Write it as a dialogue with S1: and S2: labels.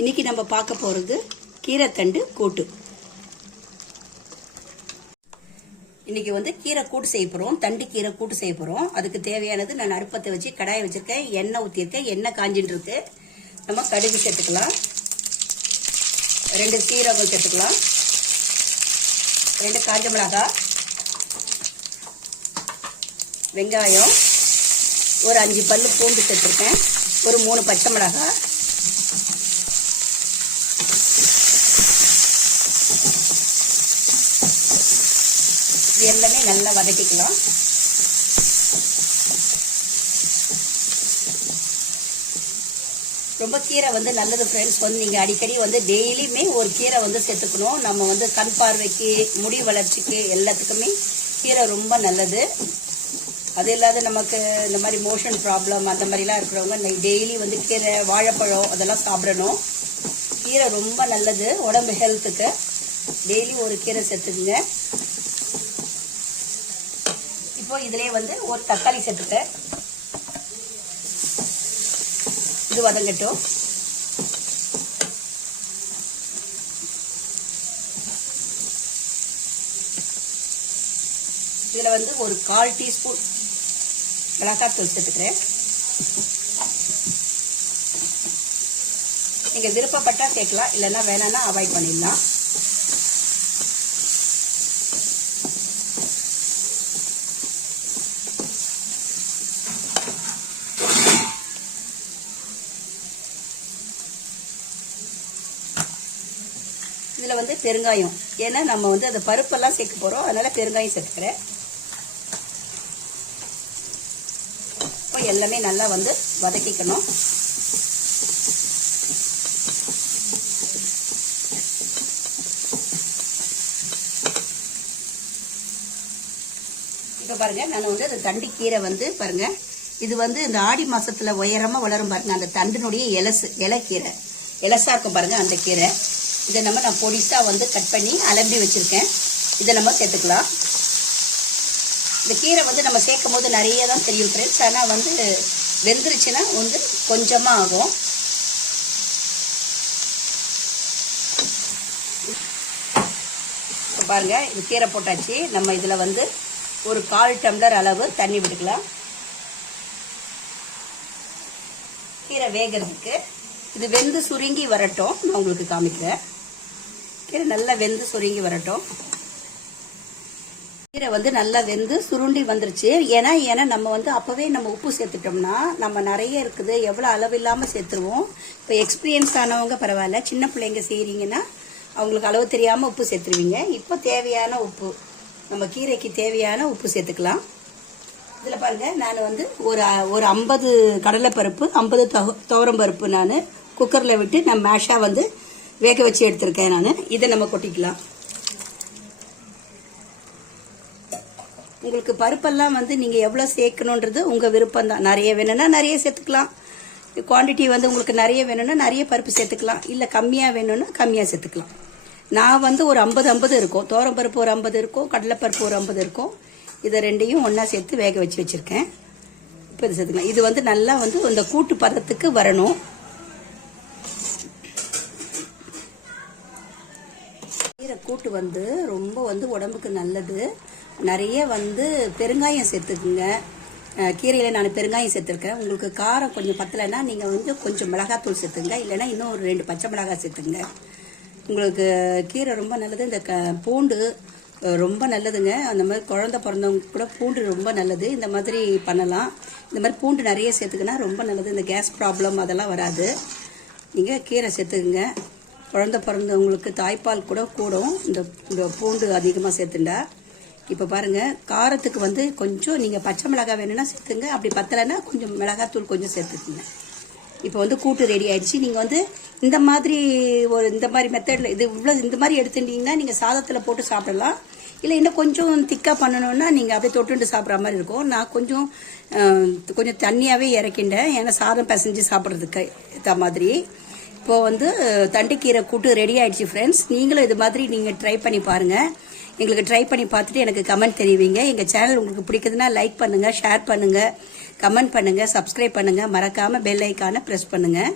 S1: இன்னைக்கு நம்ம பார்க்க போகிறது கீரைத்தண்டு கூட்டு. இன்றைக்கி வந்து கீரை கூட்டு செய்ய போகிறோம் தண்டு கீரை கூட்டு செய்ய போகிறோம் அதுக்கு தேவையானது நான் அருப்பத்தை வச்சு கடாயை வச்சுருக்கேன். எண்ணெய் ஊற்றிருக்கேன் எண்ணெய் காஞ்சின்னு இருக்கு நம்ம கடுகு சேர்த்துக்கலாம். ரெண்டு சீரகம் சேர்த்துக்கலாம். ரெண்டு காஞ்ச மிளகாய் வெங்காயம். ஒரு அஞ்சு பல் பூண்டு சேர்த்துருக்கேன். ஒரு மூணு பச்சை மிளகாய் இது எல்லாமே நல்லா வதக்கிக்கலாம். ரொம்ப கீரை வந்து நல்லது ஃப்ரெண்ட்ஸ் வந்து நீங்கள் அடிக்கடி வந்து டெய்லியுமே ஒரு கீரை வந்து சேர்த்துக்கணும். நம்ம வந்து கண் பார்வைக்கு முடி வளர்ச்சிக்கு எல்லாத்துக்குமே கீரை ரொம்ப நல்லது. அது இல்லாத நமக்கு இந்த மாதிரி மோஷன் ப்ராப்ளம் அந்த மாதிரிலாம் இருக்கிறவங்க டெய்லி வந்து கீரை வாழைப்பழம் அதெல்லாம் சாப்பிடணும். கீரை ரொம்ப நல்லது உடம்பு ஹெல்த்துக்கு டெய்லி ஒரு கீரை சேர்த்துக்குங்க. இப்போ இதிலே வந்து ஒரு தக்காளி சேர்த்துக்க இது வதங்கட்டும். இதில் வந்து ஒரு கால் டீஸ்பூன் மிளகாத்தூள் சேர்த்துக்கிறேன். நீங்கள் விருப்பப்பட்டா சேர்க்கலாம் இல்லைன்னா வேணாம்னா அவாய்ட் பண்ணிடலாம். இதில் வந்து பெருங்காயம். ஏன்னா நம்ம வந்து அந்த பருப்பெல்லாம் சேர்க்க போகிறோம் அதனால பெருங்காயம் சேர்த்துக்கிறேன். இப்போ எல்லாமே நல்லா வந்து வதக்கிக்கணும். இப்போ பாருங்க நான் வந்து அந்த தண்டிக்கீரை கீரை வந்து பாருங்க இது வந்து இந்த ஆடி மாசத்துல உயரமா வளரும் பாருங்க அந்த தண்டினுடைய இலசு இலக்கீரை. இலசா பாருங்கள் பாருங்க அந்த கீரை. இதை நம்ம நான் பொடிசாக வந்து கட் பண்ணி அலம்பி வச்சுருக்கேன். இதை நம்ம சேர்த்துக்கலாம். இந்த கீரை வந்து நம்ம சேர்க்கும் போது நிறைய தான் தெரியும் ஃப்ரெண்ட்ஸ் ஆனால் வந்து வெந்துருச்சுன்னா வந்து கொஞ்சமாக ஆகும். இப்போ பாருங்கள் இது கீரை போட்டாச்சு. நம்ம இதில் வந்து ஒரு கால் டம்ளர் அளவு தண்ணி விட்டுக்கலாம். கீரை வேகிறதுக்கு. இது வெந்து சுருங்கி வரட்டும். நான் உங்களுக்கு காமிக்கிறேன். கீரை நல்லா வெந்து சுருங்கி வரட்டும். கீரை வந்து நல்லா வெந்து சுருண்டி வந்துருச்சு. ஏன்னா ஏன்னா நம்ம வந்து அப்போவே நம்ம உப்பு சேர்த்துட்டோம்னா நம்ம நிறைய இருக்குது. எவ்வளோ அளவு இல்லாமல் சேர்த்துருவோம். இப்போ எக்ஸ்பீரியன்ஸ் ஆனவங்க பரவாயில்ல. சின்ன பிள்ளைங்க செய்கிறீங்கன்னா அவங்களுக்கு அளவு தெரியாமல் உப்பு சேர்த்துருவீங்க. இப்போ தேவையான உப்பு நம்ம கீரைக்கு தேவையான உப்பு சேர்த்துக்கலாம். இதில் பாருங்கள் நான் வந்து ஒரு ஒரு ஐம்பது கடலைப்பருப்பு ஐம்பது துவரம் பருப்பு நான் குக்கரில் விட்டு நான் மேஷாக வந்து வேக வச்சு எடுத்திருக்கேன் நான். இதை நம்ம கொட்டிக்கலாம். உங்களுக்கு பருப்பெல்லாம் வந்து நீங்கள் எவ்வளோ சேர்க்கணுன்றது உங்கள் விருப்பம் தான். நிறைய வேணும்னா நிறைய சேர்த்துக்கலாம். குவான்டிட்டி வந்து உங்களுக்கு நிறைய வேணும்னா நிறைய பருப்பு சேர்த்துக்கலாம். இல்லை கம்மியாக வேணும்னா கம்மியாக சேர்த்துக்கலாம். நான் வந்து ஒரு ஐம்பது ஐம்பது இருக்கும். தோரம் பருப்பு ஒரு ஐம்பது இருக்கும். கடலைப்பருப்பு ஒரு ஐம்பது இருக்கும். இதை ரெண்டையும் ஒன்றா சேர்த்து வேக வச்சு வச்சுருக்கேன். இப்போ இது சேர்த்துக்கலாம். இது வந்து நல்லா வந்து இந்த கூட்டு பதத்துக்கு வரணும். கூட்டு வந்து ரொம்ப வந்து உடம்புக்கு நல்லது. நிறைய வந்து பெருங்காயம் சேர்த்துக்குங்க. கீரையில் நான் பெருங்காயம் சேர்த்துருக்கேன். உங்களுக்கு காரம் கொஞ்சம் பத்தலைன்னா நீங்கள் வந்து கொஞ்சம் மிளகாத்தூள் சேர்த்துங்க இல்லைன்னா இன்னும் ஒரு ரெண்டு பச்சை மிளகாய் சேர்த்துங்க உங்களுக்கு கீரை ரொம்ப நல்லது. இந்த க பூண்டு ரொம்ப நல்லதுங்க. அந்த மாதிரி குழந்த பிறந்தவங்க கூட பூண்டு ரொம்ப நல்லது. இந்த மாதிரி பண்ணலாம். இந்த மாதிரி பூண்டு நிறைய சேர்த்துக்கினா ரொம்ப நல்லது. இந்த கேஸ் ப்ராப்ளம் அதெல்லாம் வராது. நீங்கள் கீரை சேர்த்துக்குங்க. குழந்த பிறந்தவங்களுக்கு தாய்ப்பால் கூட கூடும். இந்த இந்த பூண்டு அதிகமாக சேர்த்துண்டா. இப்போ பாருங்கள் காரத்துக்கு வந்து கொஞ்சம் நீங்கள் பச்சை மிளகாய் வேணும்னா சேர்த்துங்க. அப்படி பத்தலைன்னா கொஞ்சம் மிளகாத்தூள் கொஞ்சம் சேர்த்துக்குங்க. இப்போ வந்து கூட்டு ரெடி ஆயிடுச்சு. நீங்கள் வந்து இந்த மாதிரி ஒரு இந்த மாதிரி மெத்தடில் இது இவ்வளோ இந்த மாதிரி எடுத்துட்டீங்கன்னா நீங்கள் சாதத்தில் போட்டு சாப்பிடலாம். இல்லை இன்னும் கொஞ்சம் திக்காக பண்ணணுன்னா நீங்கள் அப்படியே தொட்டுண்டு சாப்பிட்ற மாதிரி இருக்கும். நான் கொஞ்சம் கொஞ்சம் தண்ணியாகவே இறக்கிண்டேன். ஏன்னா சாதம் பிசைஞ்சு சாப்பிட்றதுக்கு ஏற்ற மாதிரி. இப்போது வந்து தண்டுக்கீரை கூட்டு ரெடி ஆயிடுச்சு ஃப்ரெண்ட்ஸ் நீங்களும் இது மாதிரி நீங்கள் ட்ரை பண்ணி பாருங்கள் எங்களுக்கு ட்ரை பண்ணி பார்த்துட்டு எனக்கு கமெண்ட் தெரிவிங்க. எங்கள் சேனல் உங்களுக்கு பிடிக்குதுன்னா லைக் பண்ணுங்கள் ஷேர் பண்ணுங்கள் கமெண்ட் பண்ணுங்கள் சப்ஸ்கிரைப் பண்ணுங்கள் மறக்காமல் பெல் ஐக்கானை ப்ரெஸ் பண்ணுங்கள்